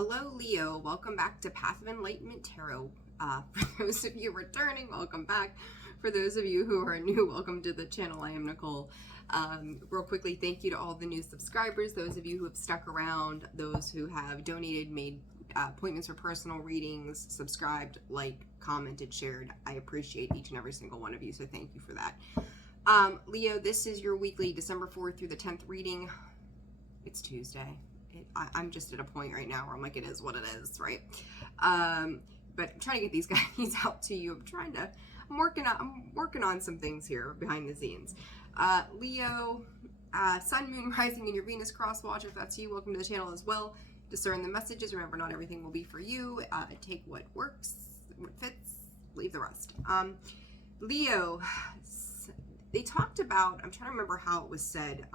Hello, Leo. Welcome back to Path of Enlightenment Tarot. For those of you returning, welcome back. For those of you who are new, welcome to the channel. I am Nicole. Real quickly, thank you to all the new subscribers, those of you who have stuck around, those who have donated, made appointments for personal readings, subscribed, liked, commented, shared. I appreciate each and every single one of you, so thank you for that. Leo, this is your weekly December 4th through the 10th reading. It's Tuesday. I'm just at a point right now where I'm like, it is what it is, right? But I'm trying to get these guys out to you. I'm working on some things here behind the scenes. Leo, Sun, Moon, Rising, and your Venus cross watch. If that's you, welcome to the channel as well. Discern the messages. Remember, not everything will be for you. Take what works, what fits, leave the rest. Leo, they talked about, I'm trying to remember how it was said,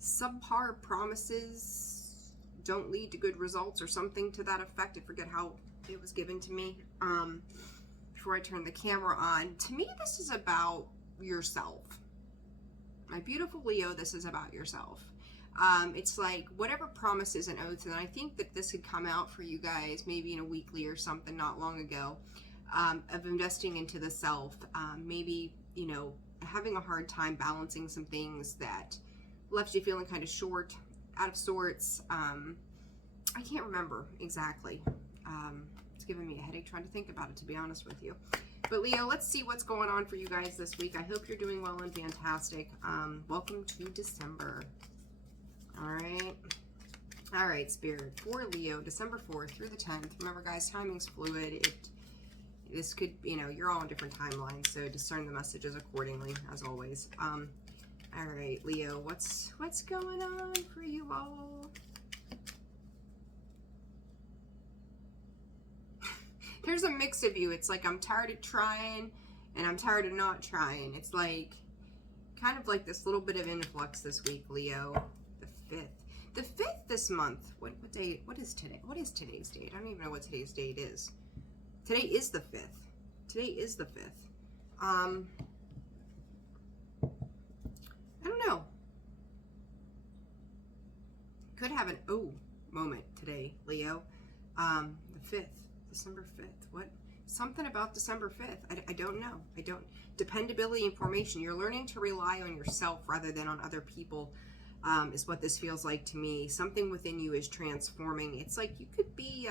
subpar promises don't lead to good results, or something to that effect. I forget how it was given to me before I turned the camera on. To me, this is about yourself. My beautiful Leo, this is about yourself. It's like whatever promises and oaths, and I think that this had come out for you guys maybe in a weekly or something not long ago, of investing into the self. Maybe, you know, having a hard time balancing some things that left you feeling kind of short, out of sorts. I can't remember exactly. It's giving me a headache trying to think about it, to be honest with you. But Leo, let's see what's going on for you guys this week. I hope you're doing well and fantastic. Welcome to December. All right, Spirit, for Leo, December 4th through the 10th. Remember, guys, timing's fluid. This could, you know, you're all on different timelines, so discern the messages accordingly, as always. All right, Leo, what's going on for you all? There's a mix of you. It's like, I'm tired of trying and I'm tired of not trying. It's like, kind of like this little bit of influx this week, Leo. The 5th. The 5th this month. What day? What is today? What is today's date? I don't even know what today's date is. Today is the 5th. Today is the 5th. I don't know. Could have an moment today, Leo. The 5th, December 5th. What? Something about December 5th. I don't know. I don't. Dependability and formation. You're learning to rely on yourself rather than on other people, is what this feels like to me. Something within you is transforming. It's like you could be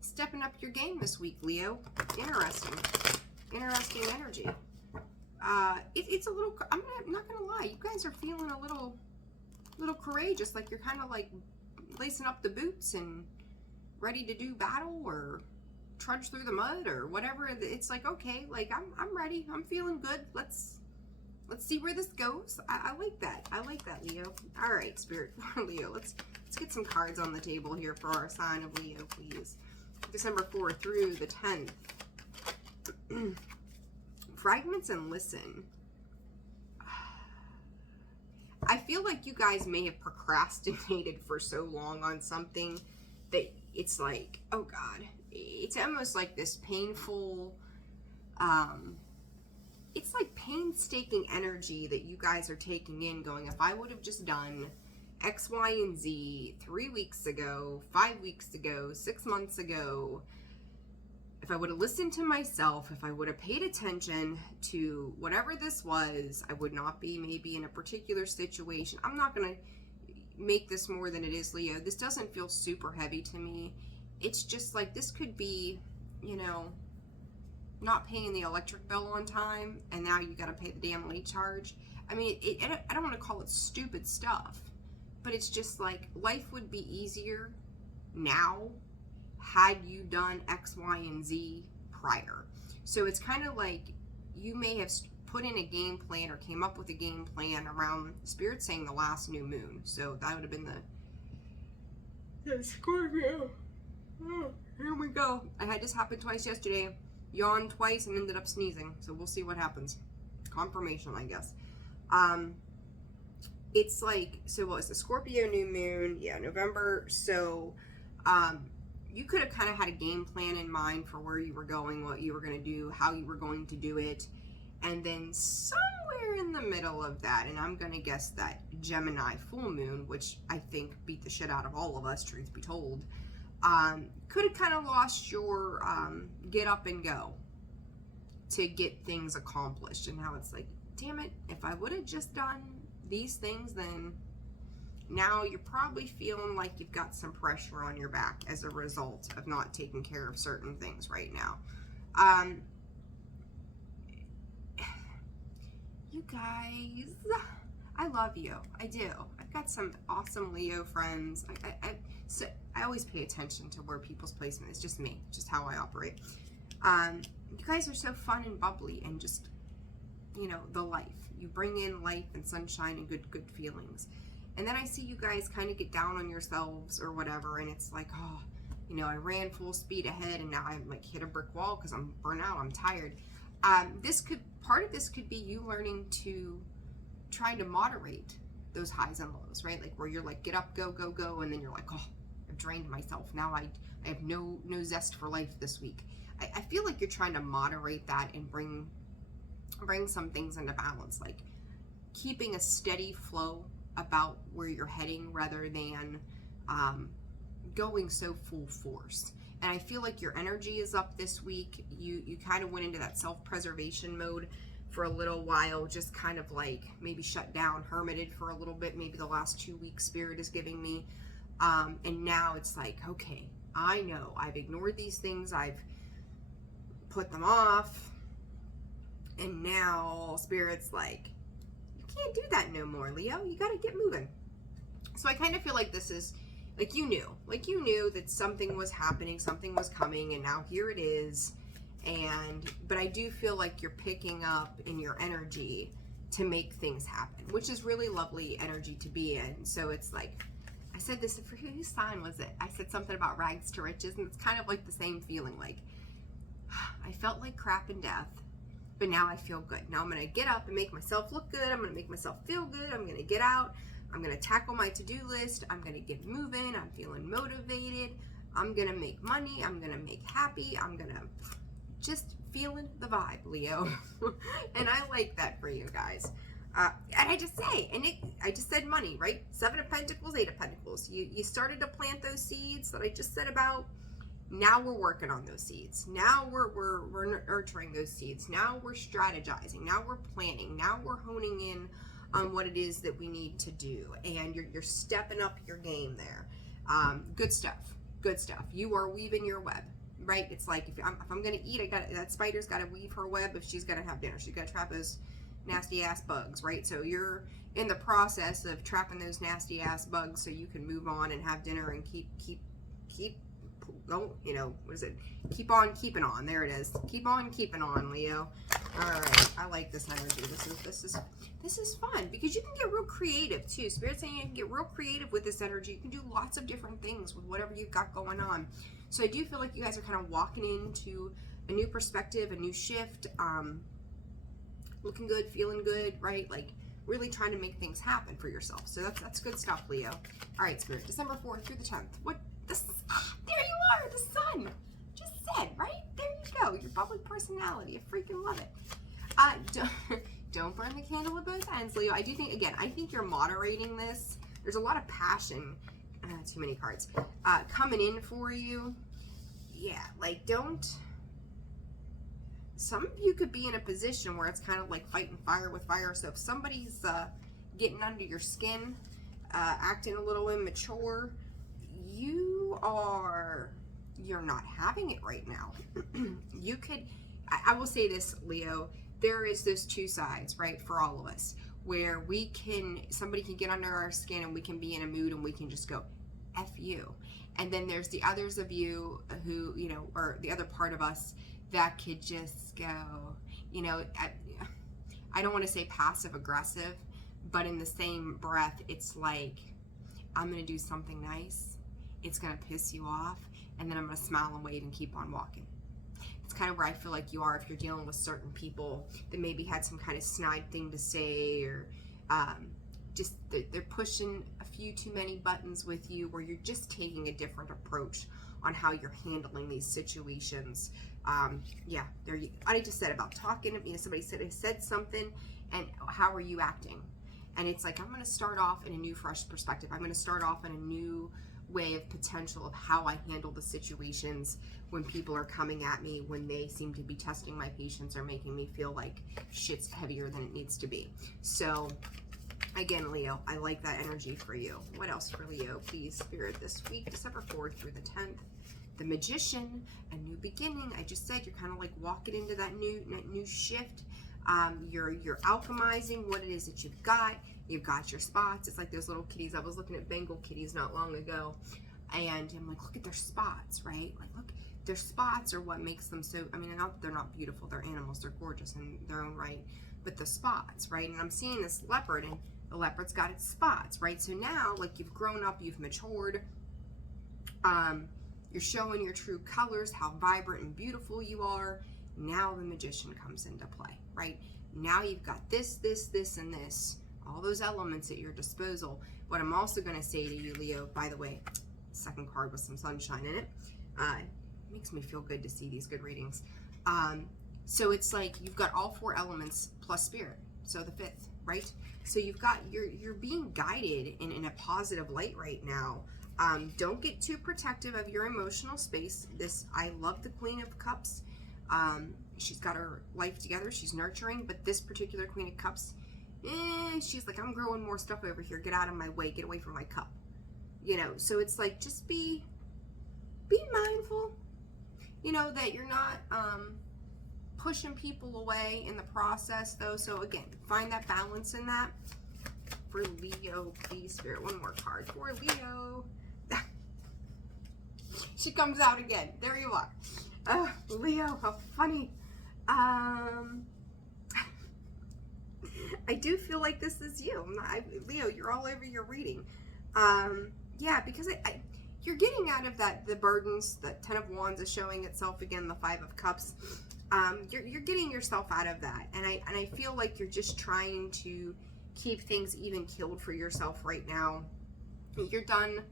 stepping up your game this week, Leo. Interesting energy. It's a little, I'm not gonna lie, you guys are feeling a little courageous, like you're kind of like lacing up the boots and ready to do battle or trudge through the mud or whatever. It's like, okay, like I'm ready, I'm feeling good. Let's see where this goes. I like that. I like that, Leo. All right, Spirit, for Leo, let's get some cards on the table here for our sign of Leo, please. December 4th through the 10th. Fragments and listen. I feel like you guys may have procrastinated for so long on something that it's like, oh God, it's almost like this painful, it's like painstaking energy that you guys are taking in, going, if I would have just done X, Y, and Z 3 weeks ago, 5 weeks ago, 6 months ago, if I would have listened to myself, if I would have paid attention to whatever this was, I would not be maybe in a particular situation. I'm not going to make this more than it is, Leo. This doesn't feel super heavy to me. It's just like, this could be, you know, not paying the electric bill on time, and now you got to pay the damn late charge. I mean, I don't want to call it stupid stuff, but it's just like, life would be easier now had you done X, Y, and Z prior. So it's kind of like you may have put in a game plan or came up with a game plan around, Spirit saying, the last new moon. So that would have been the Scorpio. Oh, here we go. I had this happen twice yesterday. Yawned twice and ended up sneezing. So we'll see what happens. Confirmation, I guess. It's like, so what was the Scorpio new moon? Yeah, November. So, you could have kind of had a game plan in mind for where you were going, what you were going to do, how you were going to do it. And then somewhere somewhere in the middle of that, and I'm gonna guess that Gemini full moon, which I think beat the shit out of all of us, truth be told, could have kind of lost your get up and go to get things accomplished. And now it's like, damn it, if I would have just done these things, then now you're probably feeling like you've got some pressure on your back as a result of not taking care of certain things right now. You guys, I love you. I do. I've got some awesome Leo friends. So I always pay attention to where people's placement is. Just me, just how I operate. You guys are so fun and bubbly, and just, you know, the life. You bring in life and sunshine and good feelings. And then I see you guys kind of get down on yourselves or whatever, and it's like, oh, you know, I ran full speed ahead and now I'm like hit a brick wall because I'm burnt out, I'm tired. Part of this could be you learning to try to moderate those highs and lows, right? Like where you're like, get up, go, go, go, and then you're like, oh, I've drained myself. Now I have no zest for life this week. I feel like you're trying to moderate that and bring some things into balance, like keeping a steady flow about where you're heading rather than going so full force. And I feel like your energy is up this week. You kind of went into that self-preservation mode for a little while, just kind of like maybe shut down, hermited for a little bit. Maybe the last 2 weeks Spirit is giving me. And now it's like, okay, I know I've ignored these things. I've put them off. And now Spirit's like, you can't do that no more, Leo. You got to get moving. So I kind of feel like this is, like you knew that something was happening, something was coming, and now here it is. But I do feel like you're picking up in your energy to make things happen, which is really lovely energy to be in. So it's like, I said this, for whose sign was it? I said something about rags to riches, and it's kind of like the same feeling, like, I felt like crap and death, but now I feel good. Now I'm going to get up and make myself look good. I'm going to make myself feel good. I'm going to get out. I'm going to tackle my to-do list. I'm going to get moving. I'm feeling motivated. I'm going to make money. I'm going to make happy. I'm going to just feeling the vibe, Leo. And I like that for you guys. And I just said money, right? 7 of Pentacles, 8 of Pentacles. You started to plant those seeds that I just said about. Now we're working on those seeds. Now we're nurturing those seeds. Now we're strategizing. Now we're planning. Now we're honing in on what it is that we need to do, and you're stepping up your game there. Good stuff. You are weaving your web, right? It's like if I'm gonna eat, that spider's got to weave her web. If she's gonna have dinner, she's got to trap those nasty ass bugs, right? So you're in the process of trapping those nasty ass bugs so you can move on and have dinner and keep going. You know, what is it? Keep on keeping on. There it is. Keep on keeping on, Leo. All right, I like this energy. This is fun because you can get real creative too. Spirit's saying you can get real creative with this energy. You can do lots of different things with whatever you've got going on. So I do feel like you guys are kind of walking into a new perspective, a new shift, looking good, feeling good, right? Like really trying to make things happen for yourself. So that's good stuff, Leo. All right, Spirit, December 4th through the 10th. There you are, the sun. Just said, right? There you go. Your public personality. I freaking love it. Don't burn the candle at both ends, Leo. I think you're moderating this. There's a lot of passion. Too many cards. Coming in for you. Yeah, like some of you could be in a position where it's kind of like fighting fire with fire. So if somebody's getting under your skin, acting a little immature, you're not having it right now. You could, I will say this, Leo, there is those two sides, right, for all of us, where somebody can get under our skin and we can be in a mood and we can just go, F you. And then there's the others of you who, you know, or the other part of us that could just go, you know, I don't want to say passive aggressive, but in the same breath, it's like, I'm going to do something nice. It's going to piss you off. And then I'm going to smile and wave and keep on walking. It's kind of where I feel like you are if you're dealing with certain people that maybe had some kind of snide thing to say, or just they're pushing a few too many buttons with you, where you're just taking a different approach on how you're handling these situations. Yeah, I just said about talking. You know, somebody said something, And how are you acting? And it's like, I'm going to start off in a new, fresh perspective. I'm going to start off in a new way of potential of how I handle the situations when people are coming at me, when they seem to be testing my patience or making me feel like shit's heavier than it needs to be. So again, Leo, I like that energy for you. What else for Leo, please, Spirit, this week, December 4th through the 10th? The Magician, a new beginning. I just said you're kind of like walking into that new shift. You're alchemizing what it is that you've got. You've got your spots. It's like those little kitties. I was looking at Bengal kitties not long ago, and I'm like, look at their spots, right? Like, look, their spots are what makes them so, I mean, not that they're not beautiful. They're animals. They're gorgeous in their own right. But the spots, right? And I'm seeing this leopard, and the leopard's got its spots, right? So now, like, you've grown up, you've matured. You're showing your true colors, how vibrant and beautiful you are. Now the Magician comes into play, right? Now you've got this, and this, all those elements at your disposal. What I'm also going to say to you, Leo, by the way, second card with some sunshine in it, makes me feel good to see these good readings. So it's like you've got all 4 elements plus spirit, so the 5th, right? So you've got, you're being guided in a positive light right now. Don't get too protective of your emotional space. I love the Queen of Cups. She's got her life together. She's nurturing, but this particular Queen of Cups, she's like, I'm growing more stuff over here. Get out of my way. Get away from my cup. You know, so it's like, just be mindful, you know, that you're not, pushing people away in the process though. So again, find that balance in that. For Leo, please, Spirit, one more card for Leo. She comes out again. There you are. Leo, how funny. I do feel like this is you. Leo, you're all over your reading. Yeah, because you're getting out of the burdens. The 10 of Wands is showing itself again, the 5 of Cups. You're getting yourself out of that. And I feel like you're just trying to keep things even keeled for yourself right now. You're done,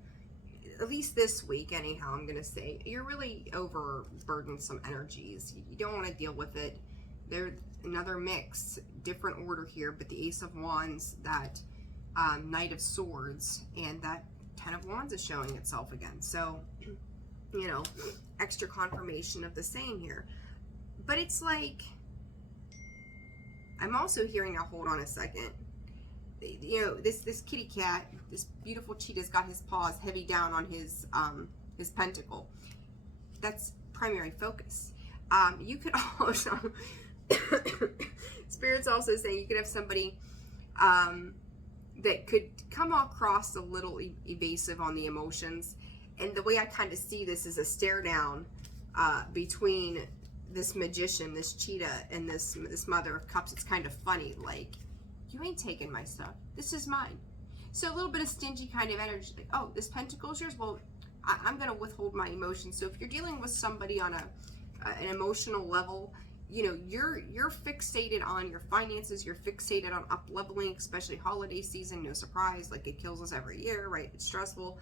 at least this week anyhow, I'm going to say. You're really overburdened some energies. You don't want to deal with it. There's another mix, different order here, but the Ace of Wands, that Knight of Swords, and that 10 of Wands is showing itself again. So, you know, extra confirmation of the same here. But it's like, I'm also hearing, now hold on a second, you know, this kitty cat, this beautiful cheetah's got his paws heavy down on his pentacle. That's primary focus. You could also, Spirit's also saying you could have somebody that could come across a little evasive on the emotions. And the way I kind of see this is a stare down between this Magician, this cheetah, and this Mother of Cups. It's kind of funny, like, you ain't taking my stuff. This is mine. So a little bit of stingy kind of energy, like, oh, this pentacle is yours? Well, I'm going to withhold my emotions. So if you're dealing with somebody on an emotional level, you know, you're fixated on your finances, you're fixated on up leveling, especially holiday season, no surprise, like it kills us every year, right? It's stressful.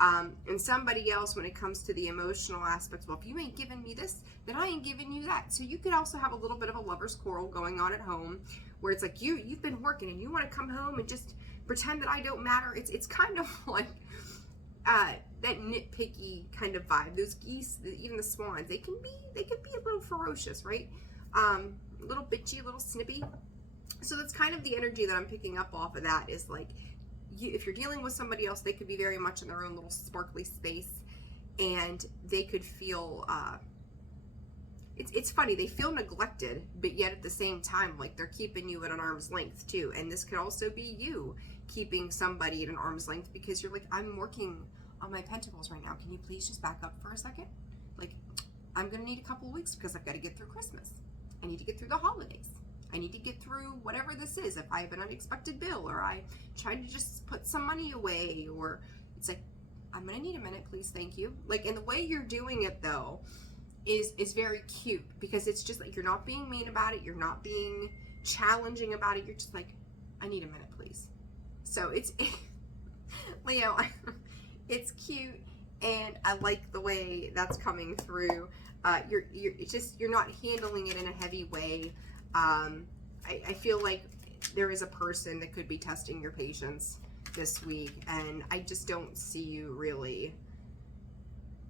And somebody else, when it comes to the emotional aspects, well, if you ain't giving me this, then I ain't giving you that. So you could also have a little bit of a lover's quarrel going on at home, where it's like you've been working and you want to come home and just pretend that I don't matter. It's kind of like that nitpicky kind of vibe. Those geese, even the swans, they can be a little ferocious, right? A little bitchy, a little snippy. So that's kind of the energy that I'm picking up off of that, is like, if you're dealing with somebody else, they could be very much in their own little sparkly space, and they could feel, it's funny, they feel neglected, but yet at the same time, like, they're keeping you at an arm's length too. And this could also be you keeping somebody at an arm's length because you're like, I'm working on my pentacles right now. Can you please just back up for a second? Like, I'm gonna need a couple of weeks because I've got to get through Christmas. I need to get through the holidays. I need to get through whatever this is. If I have an unexpected bill, or I try to just put some money away, or it's like, I'm gonna need a minute, please, thank you. Like, and the way you're doing it though is very cute, because it's just like, you're not being mean about it, you're not being challenging about it, you're just like, I need a minute, please. So it's Leo, it's cute, and I like the way that's coming through. You're not handling it in a heavy way. I feel like there is a person that could be testing your patience this week, and I just don't see you really.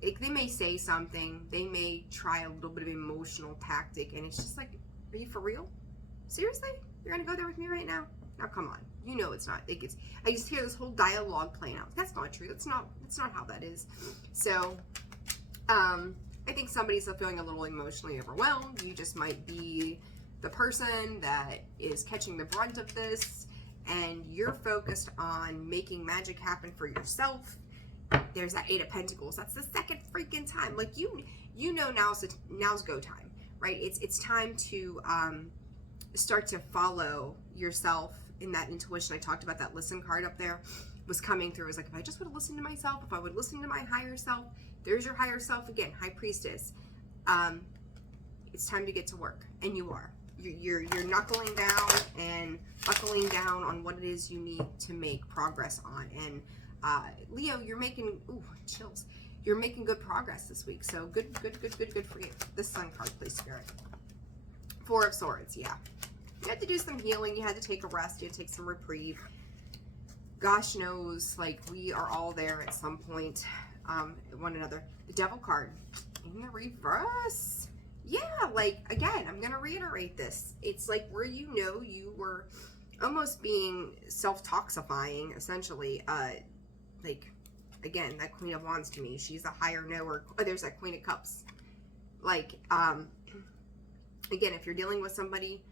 They may say something, they may try a little bit of emotional tactic, and it's just like, are you for real? Seriously? You're gonna go there with me right now? Now come on. You know it's not. I just hear this whole dialogue playing out. That's not true. That's not how that is. So I think somebody's feeling a little emotionally overwhelmed. You just might be the person that is catching the brunt of this, and you're focused on making magic happen for yourself. There's that 8 of Pentacles. That's the second freaking time. Like, you know now's go time, right? It's time to start to follow yourself in that intuition. I talked about that listen card up there was coming through. It was like, if I just would have listened to myself, if I would listen to my higher self. There's your higher self again, High Priestess. It's time to get to work, and you are. You're knuckling down and buckling down on what it is you need to make progress on. And Leo, you're making chills. You're making good progress this week. So good for you. The Sun card, please, Spirit. 4 of Swords, yeah. You had to do some healing. You had to take a rest. You had to take some reprieve. Gosh knows, like, we are all there at some point. One another. The Devil card in the reverse. Yeah, like, again, I'm going to reiterate this. It's like where you were almost being self-toxifying, essentially. Like, again, that Queen of Wands to me, she's a higher knower. Oh, there's that Queen of Cups. Like, again, if you're dealing with somebody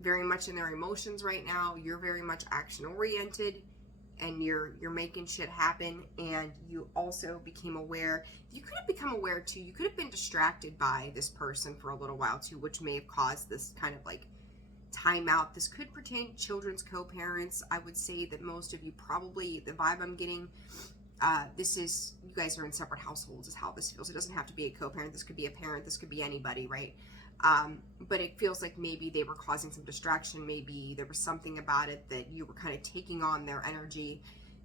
very much in their emotions right now, you're very much action-oriented, and you're making shit happen. And you also became aware. You could have become aware too. You could have been distracted by this person for a little while too, which may have caused this kind of like timeout. This could pertain to children's co-parents. I would say that most of you probably, the vibe I'm getting, this is, you guys are in separate households is how this feels. It doesn't have to be a co-parent. This could be a parent. This could be anybody, right? But it feels like maybe they were causing some distraction. Maybe there was something about it that you were kind of taking on their energy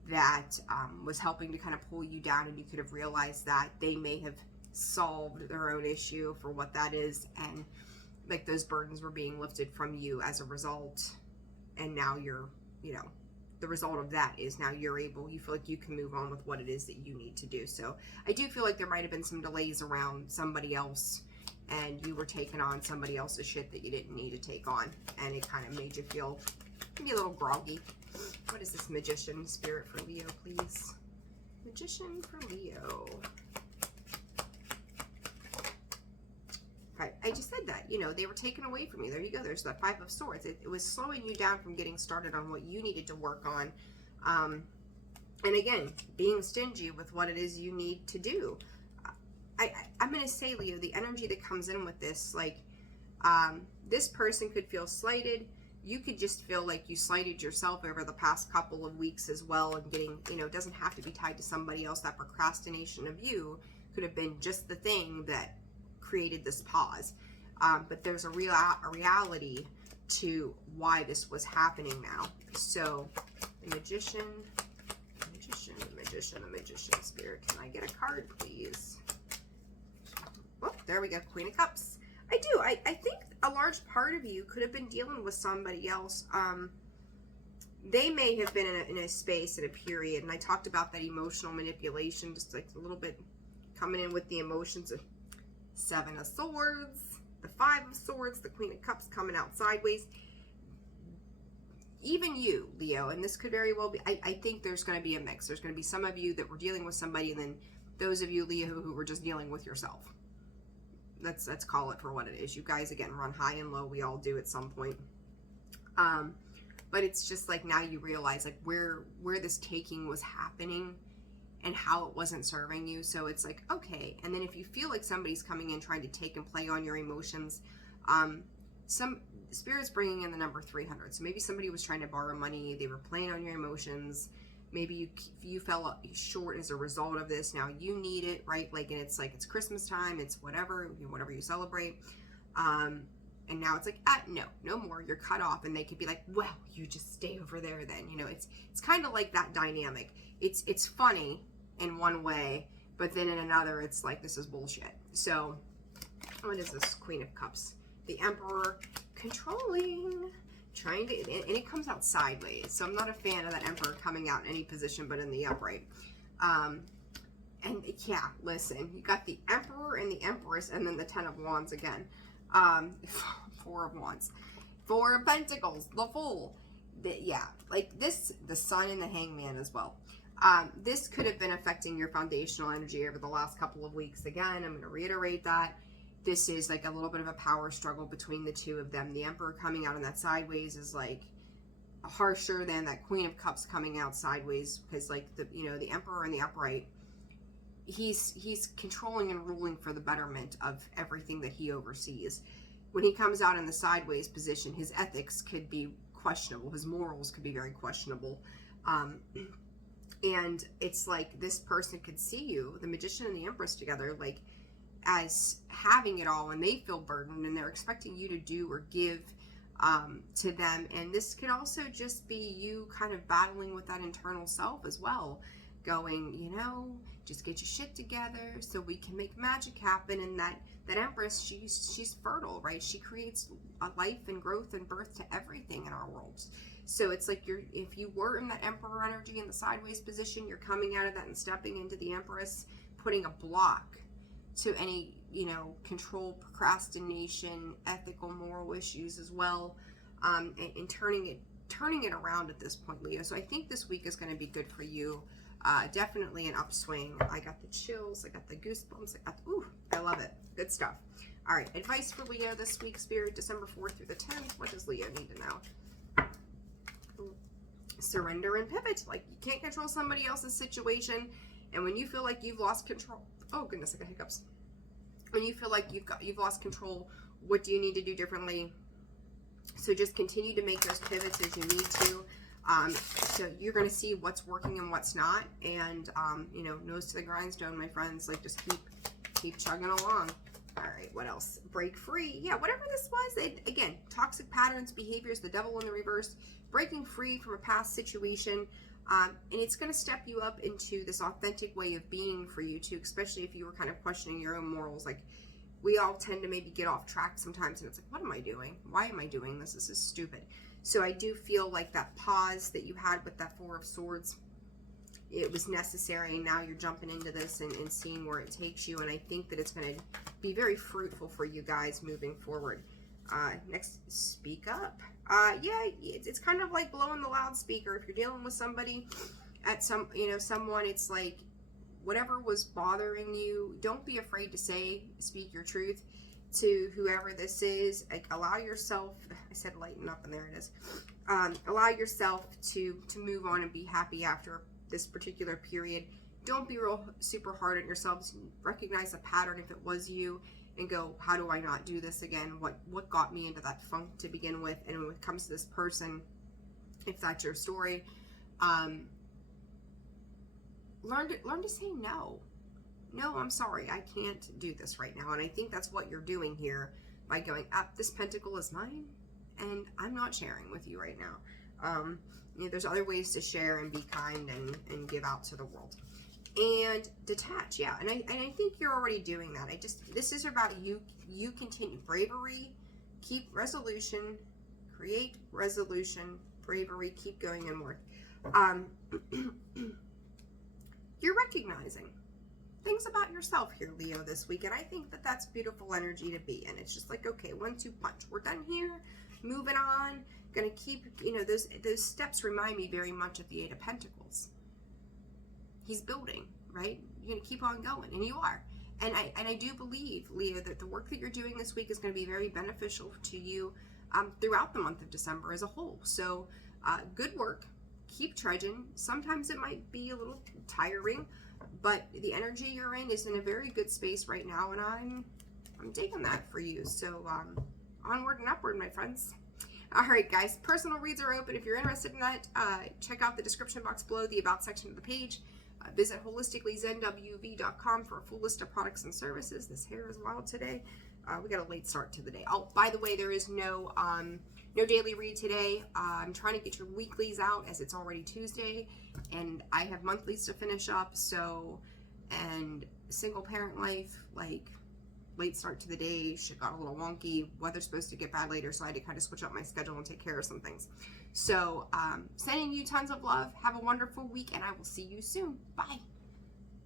that was helping to kind of pull you down, and you could have realized that they may have solved their own issue for what that is, and like those burdens were being lifted from you as a result. And now you're, the result of that is now you feel like you can move on with what it is that you need to do. So I do feel like there might have been some delays around somebody else, and you were taking on somebody else's shit that you didn't need to take on, and it kind of made you feel maybe a little groggy. What is this Magician spirit for Leo, please? Magician for Leo. Right, I just said that, they were taken away from you. There you go. There's that 5 of Swords. It was slowing you down from getting started on what you needed to work on. And again, being stingy with what it is you need to do. I'm going to say, Leo, the energy that comes in with this, like, this person could feel slighted. You could just feel like you slighted yourself over the past couple of weeks as well, and getting, it doesn't have to be tied to somebody else. That procrastination of you could have been just the thing that created this pause. But there's a reality to why this was happening now. So, the Magician spirit. Can I get a card, please? Oh, there we go. Queen of Cups. I think a large part of you could have been dealing with somebody else. They may have been in a space, in a period, and I talked about that emotional manipulation, just like a little bit coming in with the emotions of 7 of Swords, the 5 of Swords, the Queen of Cups coming out sideways. Even you, Leo, and this could very well be, I think there's going to be a mix. There's going to be some of you that were dealing with somebody, and then those of you, Leo, who were just dealing with yourself. Let's call it for what it is. You guys, again, run high and low. We all do at some point. But it's just like now you realize like where this taking was happening and how it wasn't serving you. So it's like, okay. And then if you feel like somebody's coming in trying to take and play on your emotions, some Spirit's bringing in the number 300. So maybe somebody was trying to borrow money. They were playing on your emotions. Maybe you fell short as a result of this. Now you need it, right? Like, and it's like, it's Christmas time. It's whatever you celebrate. And now it's like, no more. You're cut off. And they could be like, well, you just stay over there then. It's kind of like that dynamic. It's funny in one way, but then in another, it's like, this is bullshit. So what is this Queen of Cups? The Emperor, controlling. trying to, and it comes out sideways. So I'm not a fan of that Emperor coming out in any position but in the upright. And yeah, listen, you got the Emperor and the Empress, and then the Ten of Wands again. Four of Wands. Four of Pentacles, the Fool. Yeah, like this, the Sun and the Hangman as well. This could have been affecting your foundational energy over the last couple of weeks. Again, I'm going to reiterate that. This is like a little bit of a power struggle between the two of them. The Emperor coming out in that sideways is like harsher than that Queen of Cups coming out sideways, because like the, you know, the Emperor in the upright, he's controlling and ruling for the betterment of everything that he oversees. When he comes out in the sideways position, his ethics could be questionable. His morals could be very questionable. And it's like this person could see you, the Magician and the Empress together, like as having it all, and they feel burdened and they're expecting you to do or give to them. And this could also just be you kind of battling with that internal self as well, going, you know, just get your shit together so we can make magic happen. And that Empress, she's fertile, right? She creates a life and growth and birth to everything in our world. So it's like if you were in that Emperor energy in the sideways position, you're coming out of that and stepping into the Empress, putting a block to any, you know, control, procrastination, ethical, moral issues as well, and turning it around at this point, Leo. So I think this week is going to be good for you. Definitely an upswing. I got the chills. I got the goosebumps. Ooh, I love it. Good stuff. All right, advice for Leo this week, Spirit, December 4th through the 10th. What does Leo need to know? Surrender and pivot. Like, you can't control somebody else's situation, and when you feel like you've lost control, oh goodness, I got hiccups. When you feel like you've lost control, what do you need to do differently? So just continue to make those pivots as you need to. So you're going to see what's working and what's not, and you know, nose to the grindstone, my friends. Like, just keep chugging along. All right, what else? Break free. Yeah, whatever this was. Again, toxic patterns, behaviors, the devil in the reverse, breaking free from a past situation. And it's going to step you up into this authentic way of being for you too, especially if you were kind of questioning your own morals. Like, we all tend to maybe get off track sometimes, and it's like, what am I doing? Why am I doing this? This is stupid. So I do feel like that pause that you had with that Four of Swords, it was necessary. And now you're jumping into this and seeing where it takes you. And I think that it's going to be very fruitful for you guys moving forward. Next, speak up. Yeah, it's kind of like blowing the loudspeaker. If you're dealing with somebody at someone, it's like whatever was bothering you, don't be afraid to speak your truth to whoever this is. Like, allow yourself, I said lighten up, and there it is. Allow yourself to move on and be happy after this particular period. Don't be real super hard on yourselves. Recognize a pattern if it was you, and go, how do I not do this again? What got me into that funk to begin with? And when it comes to this person, if that's your story, learn to say no. No, I'm sorry, I can't do this right now. And I think that's what you're doing here by going, this pentacle is mine, and I'm not sharing with you right now. You know, there's other ways to share and be kind and give out to the world. And detach, yeah. And I think you're already doing that. This is about you continue bravery, keep resolution, create resolution, bravery, keep going inward. You're recognizing things about yourself here, Leo, this week, and I think that that's beautiful energy to be in. It's just like, okay, 1-2 punch. We're done here, moving on. Gonna keep, you know, those steps remind me very much of the Eight of Pentacles. He's building, right? You're gonna keep on going, and you are. And I do believe, Leo, that the work that you're doing this week is going to be very beneficial to you throughout the month of December as a whole. So good work. Keep trudging. Sometimes it might be a little tiring, but the energy you're in is in a very good space right now, and I'm digging that for you. So onward and upward, my friends. All right, guys, personal reads are open. If you're interested in that, check out the description box below, the About section of the page. Visit holisticallyzenwv.com for a full list of products and services. This hair is wild today. We got a late start to the day. Oh, by the way, there is no daily read today. I'm trying to get your weeklies out as it's already Tuesday, and I have monthlies to finish up. So, and single parent life, like, late start to the day. Shit got a little wonky. Weather's supposed to get bad later, so I had to kind of switch up my schedule and take care of some things. So, sending you tons of love. Have a wonderful week, and I will see you soon. Bye.